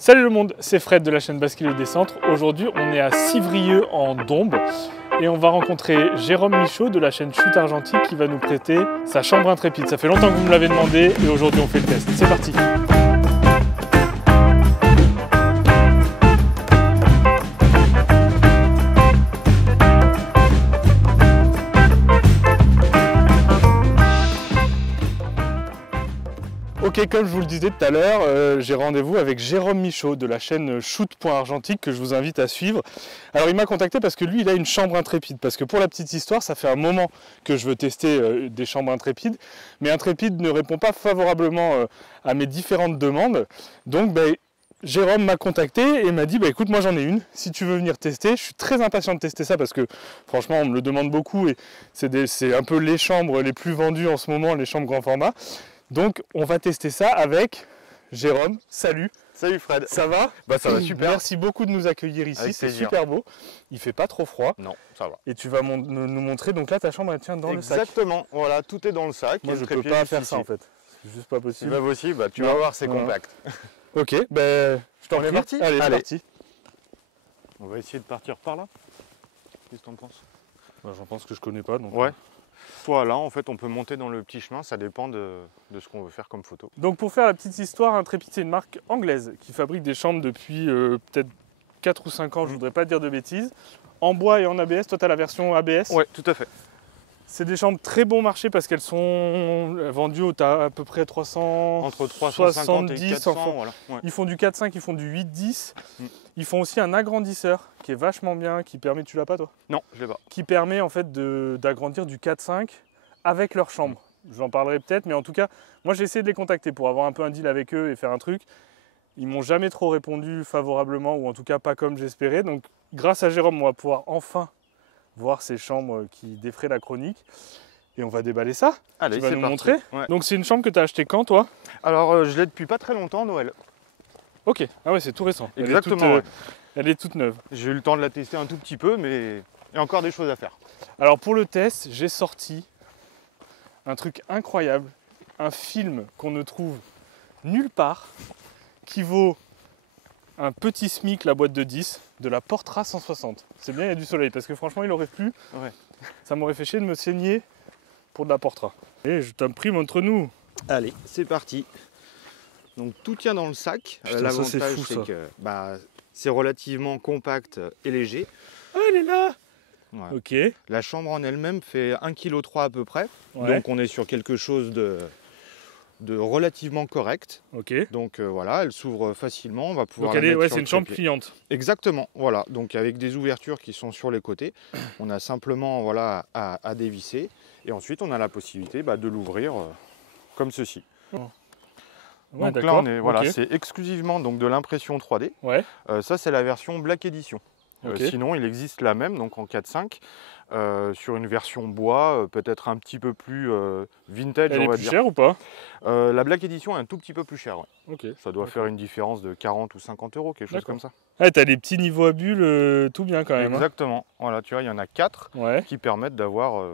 Salut le monde, c'est Fred de la chaîne Bascule des Centres. Aujourd'hui, on est à Civrieux en Dombes et on va rencontrer Jérôme Michaud de la chaîne Chute Argentique qui va nous prêter sa chambre intrépide. Ça fait longtemps que vous me l'avez demandé et aujourd'hui on fait le test. C'est parti. Ok, comme je vous le disais tout à l'heure, j'ai rendez-vous avec Jérôme Michaud de la chaîne Chute.argentique que je vous invite à suivre. Alors il m'a contacté parce que lui il a une chambre intrépide, parce que pour la petite histoire ça fait un moment que je veux tester des chambres intrépides, mais Intrépide ne répond pas favorablement à mes différentes demandes. Donc Jérôme m'a contacté et m'a dit écoute, moi j'en ai une, si tu veux venir tester. Je suis très impatient de tester ça parce que franchement on me le demande beaucoup et c'est un peu les chambres les plus vendues en ce moment, les chambres grand format. Donc on va tester ça avec Jérôme. Salut. Salut Fred. Ça va? Bah ça va super. Merci beaucoup de nous accueillir ici, c'est super beau. Il fait pas trop froid. Non, ça va. Et tu vas nous montrer, donc là ta chambre elle tient dans le sac. Exactement, voilà, tout est dans le sac. Moi je peux pas faire ça en fait. C'est juste pas possible. C'est pas possible, bah, tu vas voir, c'est compact. Ok, je t'en prie. On est parti. Allez, c'est parti. On va essayer de partir par là. Qu'est-ce que t'en penses? J'en pense que je connais pas. Donc... Ouais. Soit là, en fait, on peut monter dans le petit chemin, ça dépend de ce qu'on veut faire comme photo. Donc pour faire la petite histoire, Intrépide c'est une marque anglaise qui fabrique des chambres depuis peut-être 4 ou 5 ans, je voudrais pas dire de bêtises, en bois et en ABS. Toi tu as la version ABS? Ouais, tout à fait. C'est des chambres très bon marché parce qu'elles sont vendues à peu près 300... Entre 350 et 400, enfin, voilà. Ouais. Ils font du 4-5, ils font du 8-10. Ils font aussi un agrandisseur qui est vachement bien, qui permet... Tu l'as pas toi? Non, je l'ai pas. Qui permet en fait d'agrandir du 4-5 avec leur chambre. J'en parlerai peut-être, mais en tout cas, moi j'ai essayé de les contacter pour avoir un peu un deal avec eux et faire un truc. Ils m'ont jamais trop répondu favorablement, ou en tout cas pas comme j'espérais. Donc grâce à Jérôme, on va pouvoir enfin voir ces chambres qui défraient la chronique. Et on va déballer ça. Allez, tu vas nous parti. montrer. Ouais. Donc c'est une chambre que tu as achetée quand toi? Alors je l'ai depuis pas très longtemps, Noël. Ok, ah ouais, c'est tout récent. Exactement. Elle est toute neuve. J'ai eu le temps de la tester un tout petit peu, mais il y a encore des choses à faire. Alors pour le test, j'ai sorti un truc incroyable, un film qu'on ne trouve nulle part, qui vaut un petit SMIC, la boîte de 10, de la Portra 160. C'est bien, il y a du soleil, parce que franchement, il aurait plu. Ouais. Ça m'aurait fait chier de me saigner pour de la Portra. Et je t'en prie, montre-nous. Allez, c'est parti. Donc tout tient dans le sac. L'avantage, c'est que c'est relativement compact et léger. Ah, elle est là. Ouais. Ok. La chambre en elle-même fait 1,3 kg à peu près. Ouais. Donc on est sur quelque chose de relativement correct. Ok. Donc voilà, elle s'ouvre facilement. On va pouvoir. Donc c'est une chambre trépied. pliante. Exactement. Voilà. Donc avec des ouvertures qui sont sur les côtés. On a simplement à dévisser. Et ensuite on a la possibilité de l'ouvrir comme ceci. Oh. Ouais, donc là on est c'est exclusivement donc de l'impression 3D. Ouais. Ça c'est la version Black Edition. Okay. Sinon il existe la même donc en 4.5 sur une version bois peut-être un petit peu plus vintage. Elle on va est plus dire. chère ou pas? La Black Edition est un tout petit peu plus chère. Ouais. Okay. Ça doit faire une différence de 40 ou 50 euros, quelque chose comme ça. Ah, t'as les petits niveaux à bulles, tout bien quand même. Exactement. Hein. Voilà, tu vois, il y en a 4 qui permettent d'avoir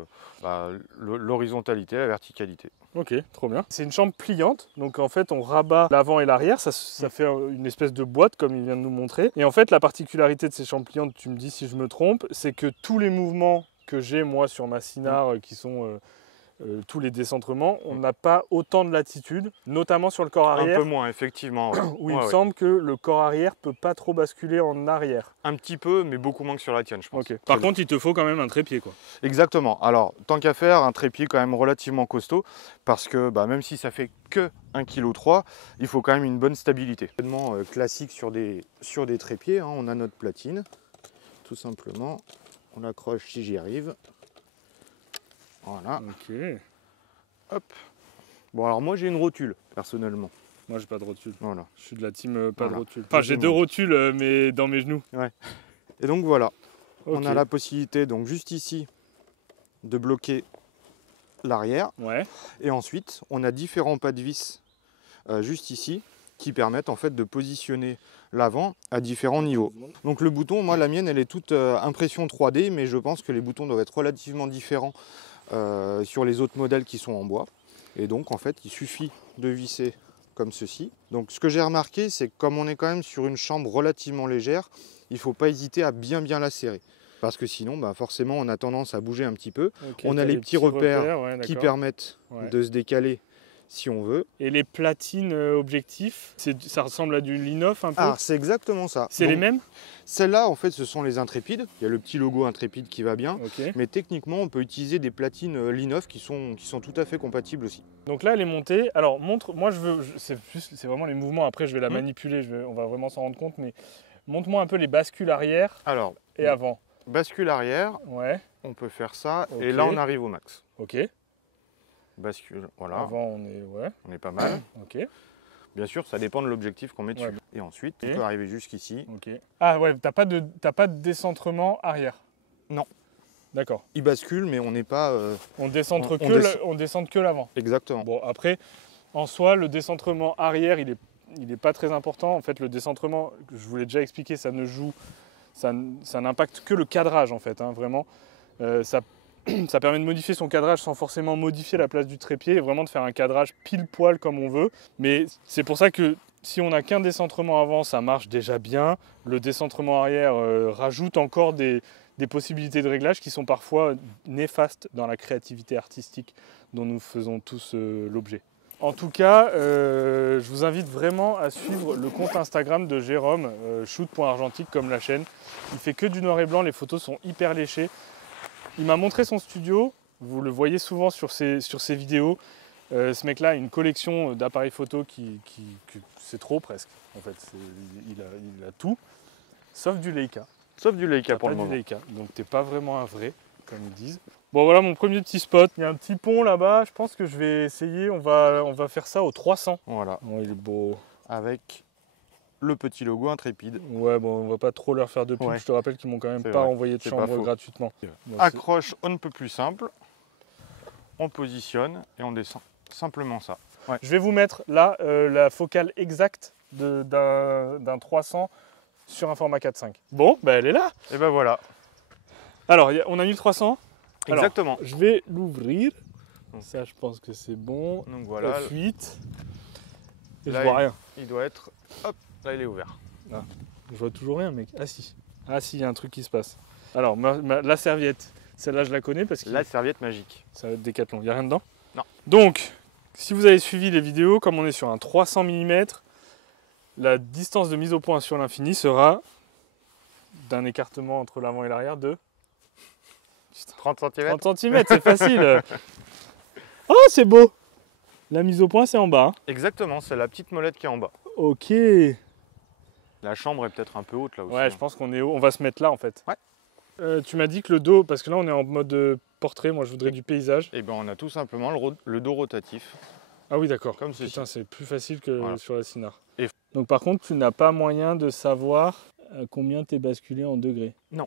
l'horizontalité, la verticalité. Ok, trop bien. C'est une chambre pliante, donc en fait on rabat l'avant et l'arrière, ça fait une espèce de boîte comme il vient de nous montrer. Et en fait la particularité de ces chambres pliantes, tu me dis si je me trompe, c'est que tous les mouvements que j'ai moi sur ma Cynar, qui sont tous les décentrements, on n'a pas autant de latitude, notamment sur le corps arrière. Un peu moins, effectivement. Ouais. Où il me semble que le corps arrière peut pas trop basculer en arrière. Un petit peu, mais beaucoup moins que sur la tienne, je pense. Okay. Par contre, il te faut quand même un trépied, quoi. Exactement. Alors, tant qu'à faire, un trépied quand même relativement costaud, parce que même si ça fait que 1,3 kg, il faut quand même une bonne stabilité. Classique sur des trépieds, hein. On a notre platine, tout simplement. On accroche si j'y arrive. Voilà. Ok. Hop. Bon, alors moi j'ai une rotule, personnellement. Moi j'ai pas de rotule. Voilà. Je suis de la team pas de rotule. Enfin, j'ai 2 rotules, mais dans mes genoux. Ouais. Et donc voilà. Okay. On a la possibilité, donc juste ici, de bloquer l'arrière. Ouais. Et ensuite, on a différents pas de vis juste ici qui permettent en fait de positionner l'avant à différents niveaux. Donc le bouton, moi la mienne elle est toute impression 3D, mais je pense que les boutons doivent être relativement différents sur les autres modèles qui sont en bois. Et donc en fait il suffit de visser comme ceci. Donc ce que j'ai remarqué, c'est que comme on est quand même sur une chambre relativement légère, il ne faut pas hésiter à bien la serrer. Parce que sinon, bah, forcément, on a tendance à bouger un petit peu. Okay, on a les petits repères ouais, qui permettent de se décaler si on veut. Et les platines objectifs, ça ressemble à du Linoff un peu? Ah, c'est exactement ça. C'est les mêmes? Celles-là, en fait, ce sont les Intrépides. Il y a le petit logo Intrépide qui va bien. Okay. Mais techniquement, on peut utiliser des platines Linoff qui sont tout à fait compatibles aussi. Donc là, elle est montée. Alors, montre, moi, c'est vraiment les mouvements. Après, je vais la manipuler, on va vraiment s'en rendre compte. Mais montre-moi un peu les bascules arrière et avant. Bascule arrière, on peut faire ça. Et là, on arrive au max. Ok. Bascule, voilà. Avant, on est pas mal. Ok. Bien sûr, ça dépend de l'objectif qu'on met dessus. Et ensuite, on peut arriver jusqu'ici. Ok. Ah ouais, t'as pas de décentrement arrière? Non. D'accord. Il bascule, mais on n'est pas... on descend que l'avant. Exactement. Bon, après, en soi, le décentrement arrière, il est pas très important. En fait, le décentrement, je vous l'ai déjà expliqué, ça n'impacte que le cadrage, en fait, hein, vraiment. Ça permet de modifier son cadrage sans forcément modifier la place du trépied et vraiment de faire un cadrage pile poil comme on veut. Mais c'est pour ça que si on n'a qu'un décentrement avant, ça marche déjà bien. Le décentrement arrière rajoute encore des possibilités de réglage qui sont parfois néfastes dans la créativité artistique dont nous faisons tous l'objet. En tout cas, je vous invite vraiment à suivre le compte Instagram de Jérôme, shoot.argentique comme la chaîne. Il fait que du noir et blanc, les photos sont hyper léchées. Il m'a montré son studio, vous le voyez souvent sur ses vidéos. Ce mec-là a une collection d'appareils photo qui c'est trop presque. En fait, il a tout, sauf du Leica. Sauf du Leica pour le moment. Leica, donc t'es pas vraiment un vrai, comme ils disent. Bon voilà mon premier petit spot. Il y a un petit pont là-bas, je pense que je vais essayer. On va faire ça au 300. Voilà. Oh, il est beau. Avec le petit logo Intrépide. Ouais, bon, on va pas trop leur faire de pub. Je te rappelle qu'ils m'ont quand même pas envoyé de chambre gratuitement. Bon, accroche, on ne peut plus simple. On positionne et on descend. Simplement ça. Ouais. Je vais vous mettre là la focale exacte d'un 300 sur un format 4.5. Bon, bah elle est là. Et ben voilà. Alors, on a mis le 300. Exactement. Alors, je vais l'ouvrir. Ça, je pense que c'est bon. Donc voilà. Fuite. Et là, je vois rien. Il doit être... Hop, là il est ouvert. Ah, je vois toujours rien, mec. Ah si. Ah si, il y a un truc qui se passe. Alors, la serviette. Celle-là, je la connais parce que... La serviette magique. Ça va être Décathlon. Il n'y a rien dedans? Non. Donc, si vous avez suivi les vidéos, comme on est sur un 300 mm, la distance de mise au point sur l'infini sera d'un écartement entre l'avant et l'arrière de 30 cm. 30 cm, c'est facile. Oh, c'est beau. La mise au point, c'est en bas. Hein. Exactement, c'est la petite molette qui est en bas. Ok. La chambre est peut-être un peu haute là aussi. Ouais, je pense qu'on est haut. On va se mettre là en fait. Ouais. Tu m'as dit que le dos, parce que là on est en mode portrait, moi je voudrais du paysage. Et ben on a tout simplement le dos rotatif. Ah oui, d'accord. Comme ceci. Putain, c'est plus facile que voilà. sur la Cynar. Et... Donc par contre, tu n'as pas moyen de savoir combien t'es basculé en degrés. Non.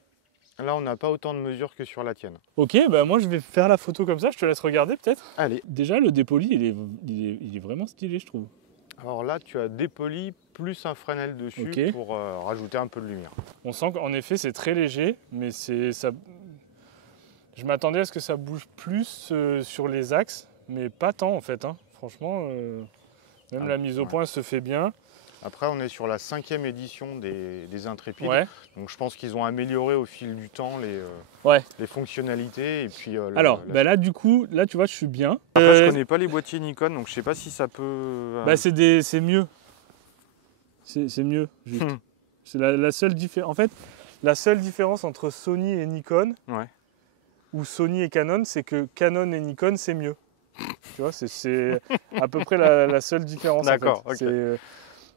Là, on n'a pas autant de mesures que sur la tienne. Ok, bah moi je vais faire la photo comme ça, je te laisse regarder peut-être. Allez. Déjà, le dépoli, il est vraiment stylé, je trouve. Alors là, tu as dépoli plus un Fresnel dessus pour rajouter un peu de lumière. On sent qu'en effet, c'est très léger, mais ça. Je m'attendais à ce que ça bouge plus sur les axes, mais pas tant en fait. Hein. Franchement, même la mise au point se fait bien. Après, on est sur la 5e édition des Intrépides. Ouais. Donc je pense qu'ils ont amélioré au fil du temps les fonctionnalités. Et puis, alors, là du coup, là tu vois, je suis bien. Après, je connais pas les boîtiers Nikon, donc je sais pas si ça peut... c'est mieux. C'est mieux, juste. C'est la seule différence. En fait, la seule différence entre Sony et Nikon, ou Sony et Canon, c'est que Canon et Nikon, c'est mieux. Tu vois, c'est à peu près la seule différence. D'accord, en fait.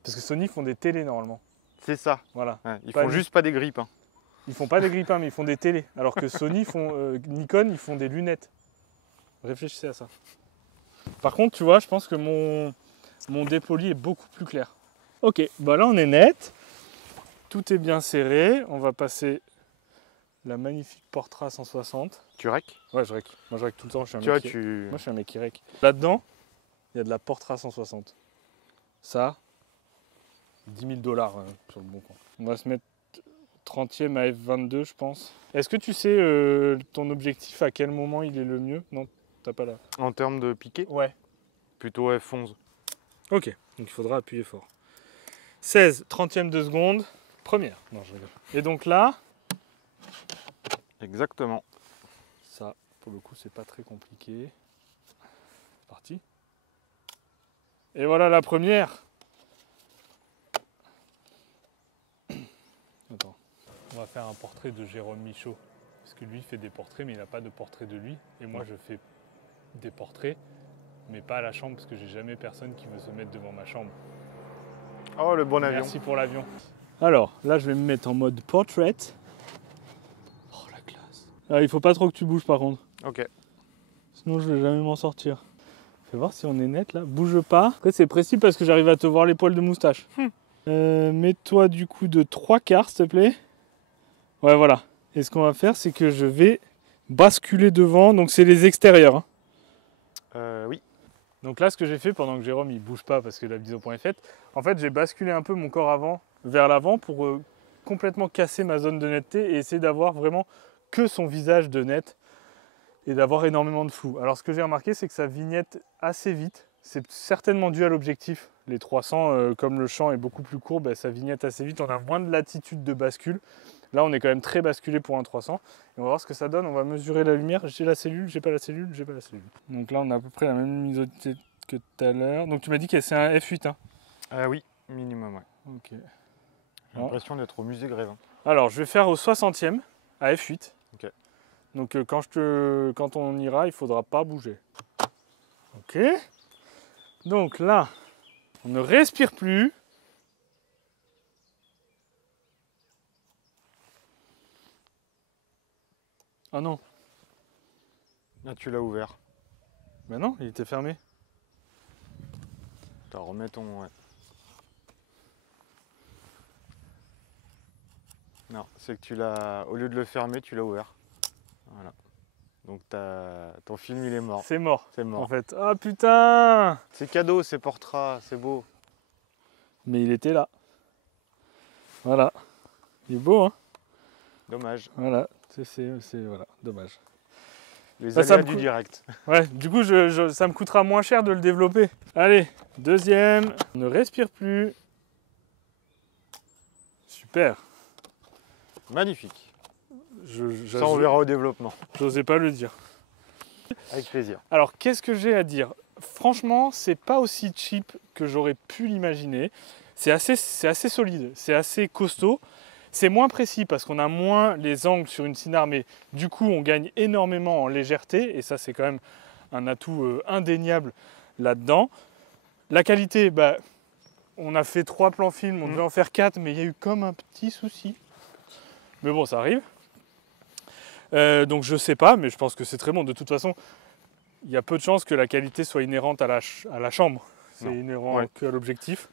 Parce que Sony font des télés normalement. C'est ça. Voilà. Ouais, ils font juste pas des grippes. Ils font pas des grippins, mais ils font des télés. Alors que Sony Nikon, ils font des lunettes. Réfléchissez à ça. Par contre, tu vois, je pense que mon dépoli est beaucoup plus clair. Ok, bah là on est net. Tout est bien serré. On va passer la magnifique Portra 160. Tu rec? Ouais, je rec. Moi je rec tout le temps. Moi je suis un mec qui rec. Là-dedans, il y a de la Portra 160. Ça, 10 000 $ sur le bon coin. On va se mettre 30e à f22, je pense. Est-ce que tu sais ton objectif, à quel moment il est le mieux? Non, t'as pas là. En termes de piqué? Ouais. Plutôt f11. Ok, Donc il faudra appuyer fort. 16 trentièmes de seconde, première. Non, je rigole. Et donc là, Exactement. ça, pour le coup, c'est pas très compliqué. C'est parti. Et voilà la première. Attends. On va faire un portrait de Jérôme Michaud. Parce que lui il fait des portraits, mais il n'a pas de portrait de lui. Et moi, je fais des portraits, mais pas à la chambre, parce que j'ai jamais personne qui veut se mettre devant ma chambre. Oh, le bon avion. Merci pour l'avion. Alors, là, je vais me mettre en mode portrait. Oh, la classe. Ah, il faut pas trop que tu bouges, par contre. Ok. Sinon, je vais jamais m'en sortir. Fais voir si on est net, là. Bouge pas. Après, c'est précis parce que j'arrive à te voir les poils de moustache. Mets-toi, du coup, de 3/4, s'il te plaît. Ouais, voilà. Et ce qu'on va faire, c'est que je vais basculer devant. Donc, c'est les extérieurs. Hein. Oui. Donc là, ce que j'ai fait pendant que Jérôme il bouge pas parce que la mise au point est faite, en fait, j'ai basculé un peu mon corps avant vers l'avant pour complètement casser ma zone de netteté et essayer d'avoir vraiment que son visage de net et d'avoir énormément de flou. Alors, ce que j'ai remarqué, c'est que ça vignette assez vite. C'est certainement dû à l'objectif. Les 300, comme le champ est beaucoup plus court, ça vignette assez vite. On a moins de latitude de bascule. Là, on est quand même très basculé pour un 300. Et on va voir ce que ça donne. On va mesurer la lumière. J'ai la cellule, j'ai pas la cellule, j'ai pas la cellule. Donc là, on a à peu près la même luminosité que tout à l'heure. Donc tu m'as dit que c'est un F8. Hein. Oui, minimum, ouais. Ok. J'ai l'impression d'être au musée Grévin. Alors, je vais faire au 60e à F8. Ok. Donc quand on ira, il faudra pas bouger. Ok. Donc là, on ne respire plus. Ah non. Là, tu l'as ouvert. Ben non, il était fermé. Attends, remets ton... Ouais. Non, c'est que tu l'as... Au lieu de le fermer, tu l'as ouvert. Voilà. Donc ton film, il est mort. C'est mort. C'est mort. En fait. Ah putain! C'est cadeau, c'est portrait, c'est beau. Mais il était là. Voilà. Il est beau, hein? Dommage. Voilà. Voilà, dommage. Les ça aléas me du direct. Ouais, du coup, ça me coûtera moins cher de le développer. Allez, deuxième. On ne respire plus. Super. Magnifique. Ça, on je- verra au développement. J'osais pas le dire. Avec plaisir. Alors, qu'est-ce que j'ai à dire? Franchement, c'est pas aussi cheap que j'aurais pu l'imaginer. C'est assez solide, c'est assez costaud. C'est moins précis parce qu'on a moins les angles sur une Cynar, mais du coup, on gagne énormément en légèreté. Et ça, c'est quand même un atout indéniable là-dedans. La qualité, on a fait 3 plans film, on devait en faire 4, mais il y a eu comme un petit souci. Mais bon, ça arrive. Donc je sais pas, mais je pense que c'est très bon. De toute façon, il y a peu de chances que la qualité soit inhérente à la chambre. C'est inhérent qu'à l'objectif.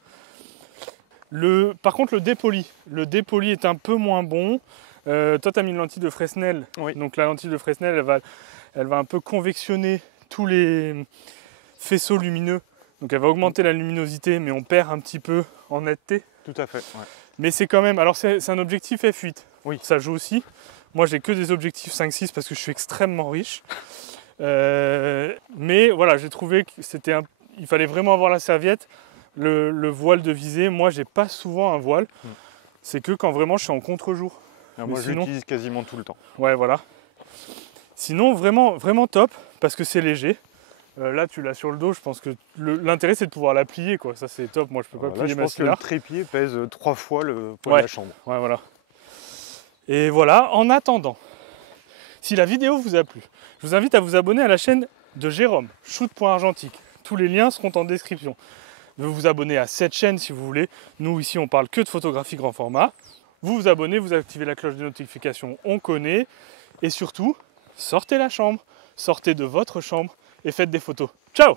Par contre, le dépoli est un peu moins bon. Toi, tu as mis une lentille de Fresnel. Oui. Donc la lentille de Fresnel, elle va un peu convectionner tous les faisceaux lumineux. Donc elle va augmenter la luminosité, mais on perd un petit peu en netteté. Tout à fait. Ouais. Mais c'est quand même... Alors c'est un objectif f8. Oui. Ça joue aussi. Moi, j'ai que des objectifs 5.6 parce que je suis extrêmement riche. Mais voilà, j'ai trouvé il fallait vraiment avoir la serviette. Le voile de visée, moi j'ai pas souvent un voile, c'est que quand vraiment je suis en contre-jour. Moi je l'utilise quasiment tout le temps. Ouais, voilà. Sinon vraiment, vraiment top parce que c'est léger. Là tu l'as sur le dos, je pense que l'intérêt c'est de pouvoir la plier quoi. Ça c'est top, moi je peux pas plier ma Cynar. Je pense que le trépied pèse 3 fois le poids de la chambre. Ouais, voilà. Et voilà, en attendant, si la vidéo vous a plu, je vous invite à vous abonner à la chaîne de Jérôme, shoot.argentique. Tous les liens seront en description. De vous abonner à cette chaîne si vous voulez. Nous ici on parle que de photographie grand format. Vous vous abonnez, vous activez la cloche de notification, on connaît. Et surtout, sortez la chambre, sortez de votre chambre et faites des photos. Ciao!